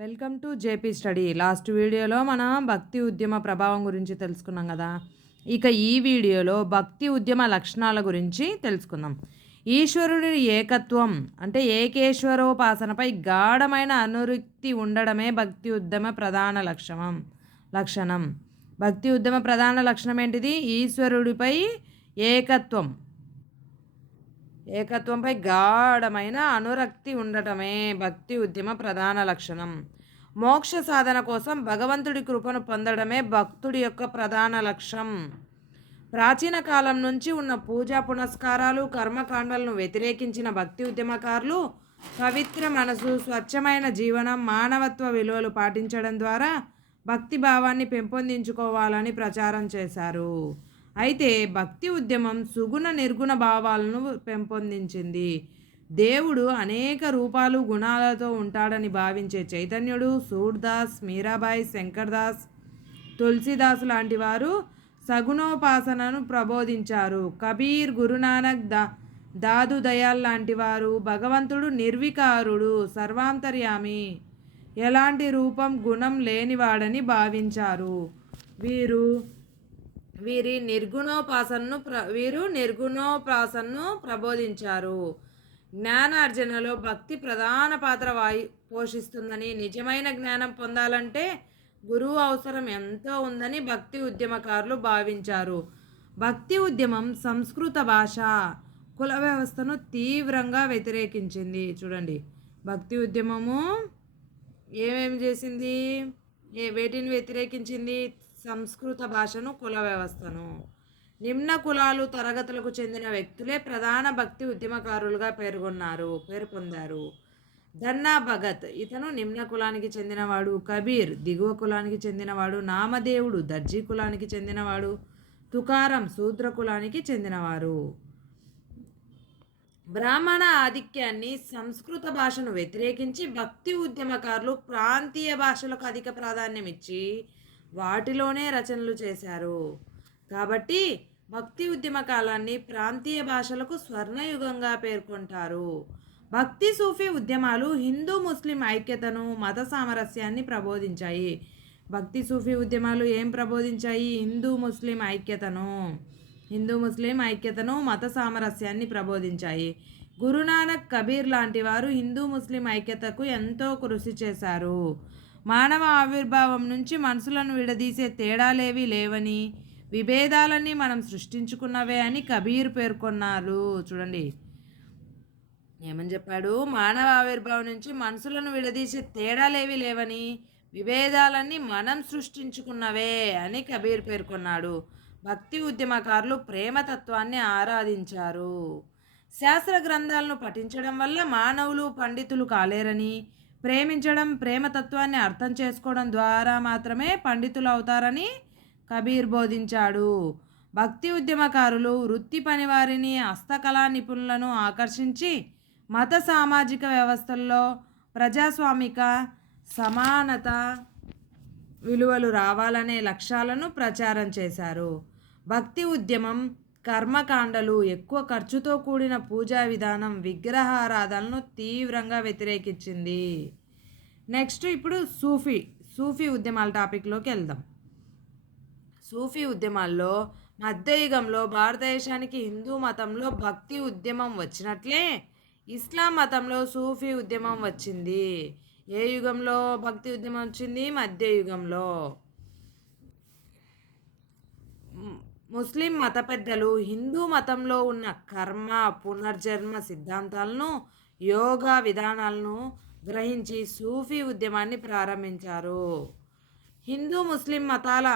Welcome to JP study. Last వీడియోలో మనం భక్తి ఉద్యమ ప్రభావం గురించి తెలుసుకున్నాం కదా. ఇక ఈ వీడియోలో భక్తి ఉద్యమ లక్షణాల గురించి తెలుసుకుందాం. ఈశ్వరుడి ఏకత్వం అంటే ఏకేశ్వరోపాసనపై గాఢమైన అనురక్తి ఉండడమే భక్తి ఉద్యమ ప్రధాన లక్షణం. భక్తి ఉద్యమ ప్రధాన లక్షణం ఏంటిది? ఈశ్వరుడిపై ఏకత్వంపై గాఢమైన అనురక్తి ఉండటమే భక్తి ఉద్యమ ప్రధాన లక్షణం. మోక్ష సాధన కోసం భగవంతుడి కృపను పొందడమే భక్తుడి యొక్క ప్రధాన లక్ష్యం. ప్రాచీన కాలం నుంచి ఉన్న పూజా పునస్కారాలు కర్మకాండలను వ్యతిరేకించిన భక్తి ఉద్యమకారులు పవిత్ర మనసు, స్వచ్ఛమైన జీవనం, మానవత్వ విలువలు పాటించడం ద్వారా భక్తి భావాన్ని పెంపొందించుకోవాలని ప్రచారం చేశారు. అయితే భక్తి ఉద్యమం సుగుణ నిర్గుణ భావాలను పెంపొందించింది. దేవుడు అనేక రూపాలు గుణాలతో ఉంటాడని భావించే చైతన్యుడు, సూర్దాస్, మీరాబాయి, శంకర్దాస్, తులసిదాస్ లాంటి వారు సగుణోపాసనను ప్రబోధించారు. కబీర్, గురునానక్, దాదు దయాల్ లాంటి వారు భగవంతుడు నిర్వికారుడు, సర్వాంతర్యామి, ఎలాంటి రూపం గుణం లేనివాడని భావించారు. వీరు నిర్గుణోపాసనను ప్రబోధించారు. జ్ఞానార్జనలో భక్తి ప్రధాన పాత్ర పోషిస్తుందని, నిజమైన జ్ఞానం పొందాలంటే గురువు అవసరం ఎంతో ఉందని భక్తి ఉద్యమకారులు భావించారు. భక్తి ఉద్యమం సంస్కృత భాష, కుల వ్యవస్థను తీవ్రంగా వ్యతిరేకించింది. చూడండి, భక్తి ఉద్యమము ఏమేమి చేసింది? వేటిని వ్యతిరేకించింది? సంస్కృత భాషను, కుల వ్యవస్థను. నిమ్న కులాలు, తరగతులకు చెందిన వ్యక్తులే ప్రధాన భక్తి ఉద్యమకారులుగా పేర్కొందారు. ధన్నా భగత్ ఇతను నిమ్న కులానికి చెందినవాడు. కబీర్ దిగువ కులానికి చెందినవాడు. నామదేవుడు దర్జీ కులానికి చెందినవాడు. తుకారం శూద్ర కులానికి చెందినవారు. బ్రాహ్మణ ఆధిక్యాన్ని, సంస్కృత భాషను వ్యతిరేకించి భక్తి ఉద్యమకారులు ప్రాంతీయ భాషలకు అధిక ప్రాధాన్యం ఇచ్చి వాటిలోనే రచనలు చేశారు. కాబట్టి భక్తి ఉద్యమ కాలాన్ని ప్రాంతీయ భాషలకు స్వర్ణయుగంగా పేర్కొంటారు. భక్తి సూఫీ ఉద్యమాలు హిందూ ముస్లిం ఐక్యతను, మత సామరస్యాన్ని ప్రబోధించాయి. భక్తి సూఫీ ఉద్యమాలు ఏం ప్రబోధించాయి? హిందూ ముస్లిం ఐక్యతను, మత సామరస్యాన్ని ప్రబోధించాయి. గురునానక్, కబీర్ లాంటి వారు హిందూ ముస్లిం ఐక్యతకు ఎంతో కృషి చేశారు. మానవ ఆవిర్భావం నుంచి మనుషులను విడదీసే తేడాలేవీ లేవని, విభేదాలన్నీ మనం సృష్టించుకున్నవే అని కబీర్ పేర్కొన్నారు. చూడండి ఏమని చెప్పాడు? మానవ ఆవిర్భావం నుంచి మనుషులను విడదీసే తేడాలేవీ లేవని, విభేదాలన్నీ మనం సృష్టించుకున్నవే అని కబీర్ పేర్కొన్నాడు. భక్తి ఉద్యమకారులు ప్రేమతత్వాన్ని ఆరాధించారు. శాస్త్ర గ్రంథాలను పఠించడం వల్ల మానవులు పండితులు కాలేరని, ప్రేమించడం, ప్రేమతత్వాన్ని అర్థం చేసుకోవడం ద్వారా మాత్రమే పండితులు అవుతారని కబీర్ బోధించాడు. భక్తి ఉద్యమకారులు వృత్తి పనివారిని, హస్తకళా నిపుణులను ఆకర్షించి మత సామాజిక వ్యవస్థల్లో ప్రజాస్వామిక, సమానత విలువలు రావాలనే లక్ష్యాలను ప్రచారం చేశారు. భక్తి ఉద్యమం కర్మకాండలు, ఎక్కువ ఖర్చుతో కూడిన పూజా విధానం, విగ్రహారాధనలను తీవ్రంగా వ్యతిరేకించింది. నెక్స్ట్ ఇప్పుడు సూఫీ ఉద్యమాల టాపిక్లోకి వెళ్దాం. సూఫీ ఉద్యమాల్లో మధ్యయుగంలో భారతదేశానికి హిందూ మతంలో భక్తి ఉద్యమం వచ్చినట్లే ఇస్లాం మతంలో సూఫీ ఉద్యమం వచ్చింది. ఏ యుగంలో భక్తి ఉద్యమం వచ్చింది? మధ్యయుగంలో. ముస్లిం మత పెద్దలు హిందూ మతంలో ఉన్న కర్మ, పునర్జన్మ సిద్ధాంతాలను, యోగా విధానాలను గ్రహించి సూఫీ ఉద్యమాన్ని ప్రారంభించారు. హిందూ ముస్లిం మతాల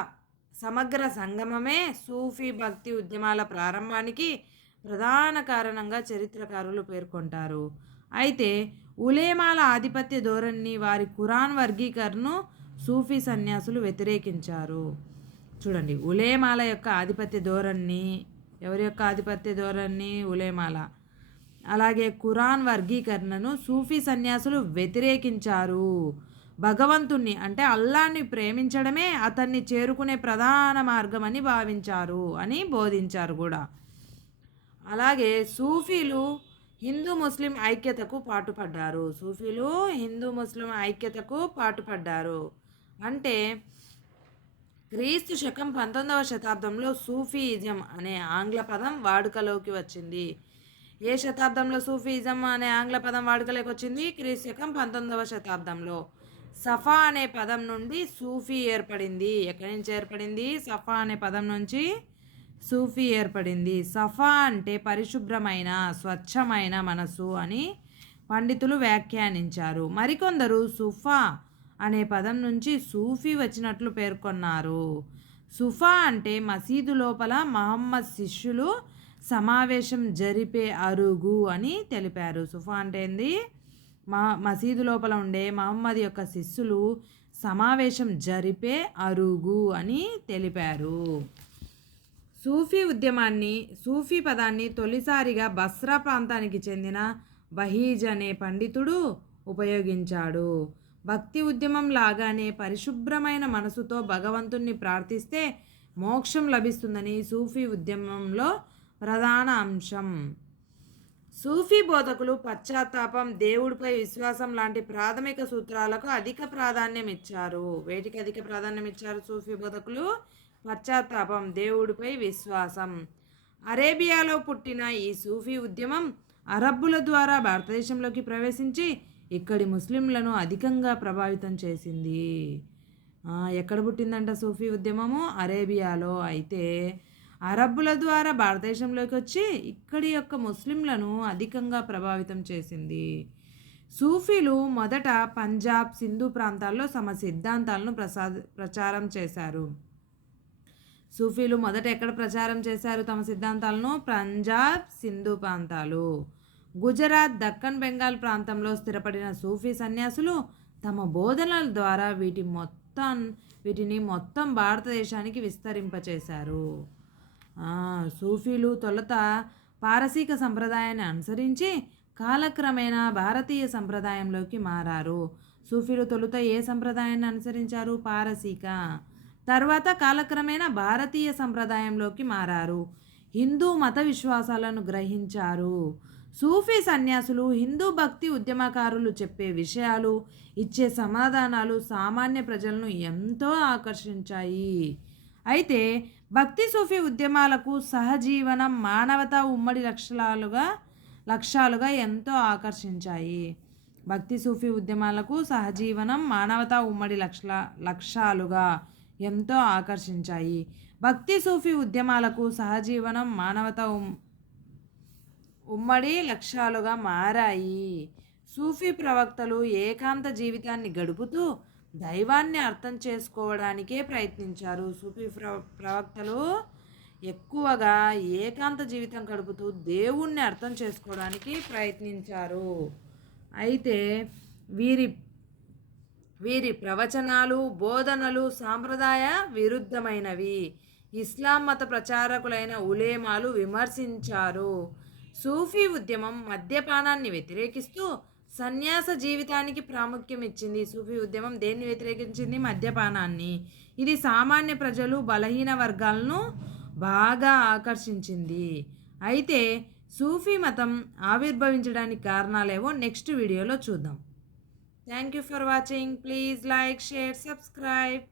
సమగ్ర సంగమమే సూఫీ భక్తి ఉద్యమాల ప్రారంభానికి ప్రధాన కారణంగా చరిత్రకారులు పేర్కొంటారు. అయితే ఉలేమాల ఆధిపత్య ధోరణిని, వారి ఖురాన్ వర్గీకరణను సూఫీ సన్యాసులు వ్యతిరేకించారు. చూడండి, ఉలేమాల యొక్క ఆధిపత్య ధోరణి, ఎవరి యొక్క ఆధిపత్య ధోరణి? ఉలేమాల. అలాగే ఖురాన్ వర్గీకరణను సూఫీ సన్యాసులు వ్యతిరేకించారు. భగవంతుణ్ణి అంటే అల్లాహ్ని ప్రేమించడమే అతన్ని చేరుకునే ప్రధాన మార్గం అని భావించారు అని బోధించారు కూడా. అలాగే సూఫీలు హిందూ ముస్లిం ఐక్యతకు పాటుపడ్డారు. సూఫీలు హిందూ ముస్లిం ఐక్యతకు పాటుపడ్డారు. అంటే క్రీస్తు శకం 19వ శతాబ్దంలో సూఫీయిజం అనే ఆంగ్ల పదం వాడుకలోకి వచ్చింది. ఏ శతాబ్దంలో సూఫీయిజం అనే ఆంగ్ల పదం వాడుకలోకి వచ్చింది? క్రీస్తు శకం 19వ శతాబ్దంలో. సఫా అనే పదం నుండి సూఫీ ఏర్పడింది. ఎక్కడి నుంచి ఏర్పడింది? సఫా అనే పదం నుంచి సూఫీ ఏర్పడింది. సఫా అంటే పరిశుభ్రమైన, స్వచ్ఛమైన మనసు అని పండితులు వ్యాఖ్యానించారు. మరికొందరు సుఫా అనే పదం నుంచి సూఫీ వచ్చినట్లు పేర్కొన్నారు. సుఫా అంటే మసీదు లోపల మహమ్మద్ శిష్యులు సమావేశం జరిపే అరుగు అని తెలిపారు. సుఫా అంటే ఏంది? మసీదు లోపల ఉండే మహమ్మద్ యొక్క శిష్యులు సమావేశం జరిపే అరుగు అని తెలిపారు. సూఫీ పదాన్ని తొలిసారిగా బస్రా ప్రాంతానికి చెందిన బహీజ్ అనే పండితుడు ఉపయోగించాడు. భక్తి ఉద్యమం లాగానే పరిశుభ్రమైన మనసుతో భగవంతుణ్ణి ప్రార్థిస్తే మోక్షం లభిస్తుందని సూఫీ ఉద్యమంలో ప్రధాన అంశం. సూఫీ బోధకులు పశ్చాత్తాపం, దేవుడిపై విశ్వాసం లాంటి ప్రాథమిక సూత్రాలకు అధిక ప్రాధాన్యం ఇచ్చారు. వేటికి అధిక ప్రాధాన్యం ఇచ్చారు సూఫీ బోధకులు? పశ్చాత్తాపం, దేవుడిపై విశ్వాసం. అరేబియాలో పుట్టిన ఈ సూఫీ ఉద్యమం అరబ్బుల ద్వారా భారతదేశంలోకి ప్రవేశించి ఇక్కడి ముస్లింలను అధికంగా ప్రభావితం చేసింది. ఎక్కడ పుట్టిందంట సూఫీ ఉద్యమము? అరేబియాలో. అయితే అరబ్బుల ద్వారా భారతదేశంలోకి వచ్చి ఇక్కడి యొక్క ముస్లింలను అధికంగా ప్రభావితం చేసింది. సూఫీలు మొదట పంజాబ్, సింధు ప్రాంతాల్లో తమ సిద్ధాంతాలను ప్రచారం చేశారు. సూఫీలు మొదట ఎక్కడ ప్రచారం చేశారు తమ సిద్ధాంతాలను? పంజాబ్, సింధు ప్రాంతాలు. గుజరాత్, దక్కన్, బెంగాల్ ప్రాంతంలో స్థిరపడిన సూఫీ సన్యాసులు తమ బోధనల ద్వారా వీటిని మొత్తం భారతదేశానికి విస్తరింపచేశారు. సూఫీలు తొలుత పారసీక సంప్రదాయాన్ని అనుసరించి కాలక్రమేణా భారతీయ సంప్రదాయంలోకి మారారు. సూఫీలు తొలుత ఏ సంప్రదాయాన్ని అనుసరించారు? పారసీక. తర్వాత కాలక్రమేణా భారతీయ సంప్రదాయంలోకి మారారు. హిందూ మత విశ్వాసాలను గ్రహించారు. సూఫీ సన్యాసులు హిందూ భక్తి ఉద్యమకారులు చెప్పే విషయాలు, ఇచ్చే సమాధానాలు సామాన్య ప్రజలను ఎంతో ఆకర్షించాయి. అయితే భక్తి సూఫీ ఉద్యమాలకు సహజీవనం, మానవతా ఉమ్మడి లక్ష్యాలుగా ఎంతో ఆకర్షించాయి. భక్తి సూఫీ ఉద్యమాలకు సహజీవనం, మానవతా ఉమ్మడి లక్ష్యాలుగా ఎంతో ఆకర్షించాయి. భక్తి సూఫీ ఉద్యమాలకు సహజీవనం, మానవతా ఉమ్మడి లక్ష్యాలుగా మారాయి. సూఫీ ప్రవక్తలు ఏకాంత జీవితాన్ని గడుపుతూ దైవాన్ని అర్థం చేసుకోవడానికే ప్రయత్నించారు. సూఫీ ప్రవక్తలు ఎక్కువగా ఏకాంత జీవితం గడుపుతూ దేవుణ్ణి అర్థం చేసుకోవడానికి ప్రయత్నించారు. అయితే వీరి ప్రవచనాలు, బోధనలు సాంప్రదాయ విరుద్ధమైనవి. ఇస్లాం మత ప్రచారకులైన ఉలేమాలు విమర్శించారు. సూఫీ ఉద్యమం మద్యపానాన్ని వ్యతిరేకిస్తూ సన్యాస జీవితానికి ప్రాముఖ్యం ఇచ్చింది. సూఫీ ఉద్యమం దేన్ని వ్యతిరేకించింది? మద్యపానాన్ని. ఇది సామాన్య ప్రజలు, బలహీన వర్గాలను బాగా ఆకర్షించింది. అయితే సూఫీ మతం ఆవిర్భవించడానికి కారణాలేవో నెక్స్ట్ వీడియోలో చూద్దాం. Thank you for watching. Please like, share, subscribe.